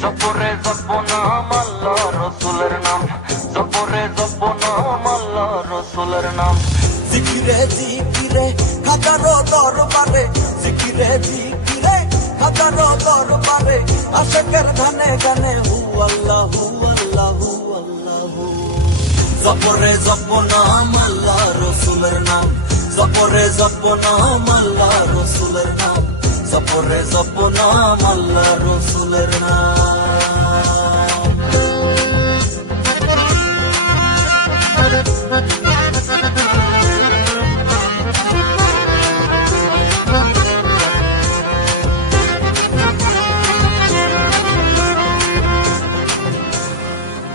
জপরে জপনাম আল্লাহ রসুলের নাম, জপরে জপনাম আল্লাহ রসুলের নাম। জিকিরে জিকিরে হাজারো দরবারে, জিকিরে জিকিরে হাজারো দরবারে, আশিকের গানে গানে হু আল্লাহ হু আল্লাহ হু আল্লাহ। জপরে জপনাম আল্লাহ রসুলের নাম, জপরে জপনাম আল্লাহ রসুলের নাম, জপরে জপনাম আল্লাহ রসুলের নাম।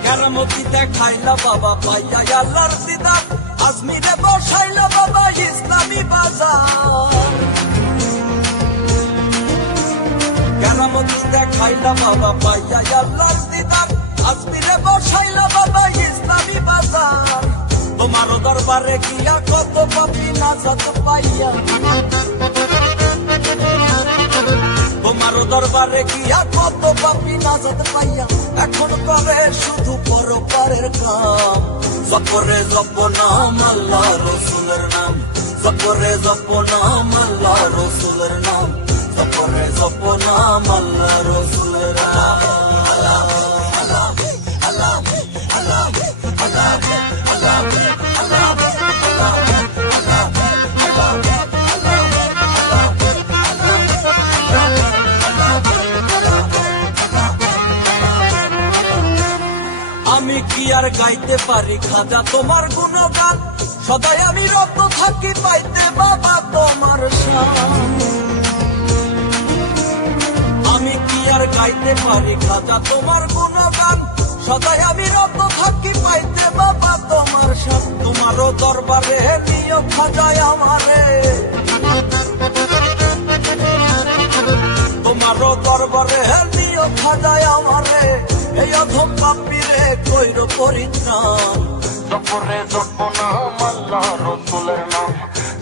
কেরামতি দেখাইলা বাবা পাইয়া আল্লাহর দিদার, আজমিরে বসাইলা বাবা ইসলামী বাজার। কেরামতি দেখাইলা বাবা পাইয়া আল্লাহর দিদার, আজমিরে বসাইলা বাবা ইসলামী বাজার। তোমার দরবারে গিয়া কত পাপী নাজাত পাইয়া, তোমার দরবারে গিয়া কত পাপী নাজাত পাইয়া, এখন করে শুধু পরপারের কাম। জপরে জপনাম আল্লাহ রসুলের নাম, জপরে জপনাম আল্লাহ রসুলের নাম, জপরে জপনাম আল্লাহ রসুলের নাম। আমি কি আর গাইতে পারি খাজা তোমার গুণগান, সদাই আমি রত থাকি পাইতে বাবা তোমার শান। আমি কি আর গাইতে পারি খাজা তোমার গুণগান, সদাই আমি রত থাকি পাইতে বাবা তোমার শান। তোমারও দরবারে নিও খাজায় আমারে, তোমারও দরবারে নিও খাজায় আমারে, এই অধম পাপীরে কইর পরিত্রাণ। জপরে জপনাম আল্লাহ রসুলের নাম,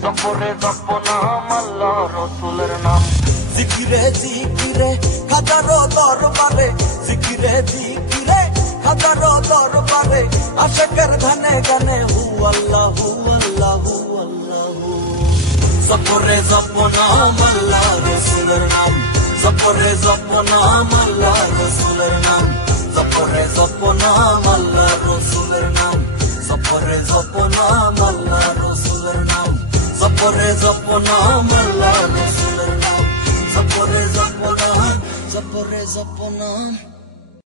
জপরে জপনাম আল্লাহ রসুলের নাম। জিকিরে জিকিরে হাজারো দরবারে, জিকিরে জিকিরে হাজারো দরবারে, আশিকের গানে গানে হু আল্লাহ হু আল্লাহ হু আল্লাহ। জপরে জপনাম আল্লাহ রসুলের নাম, জপরে জপনাম আল্লাহ রসুলের নাম, জপরে জপনাম আল্লাহ রসুলের নাম, জপরে জপনাম আল্লাহ রসুলের নাম, জপরে জপনাম আল্লাহ রসুলের নাম, জপরে জপনাম, জপরে জপনাম।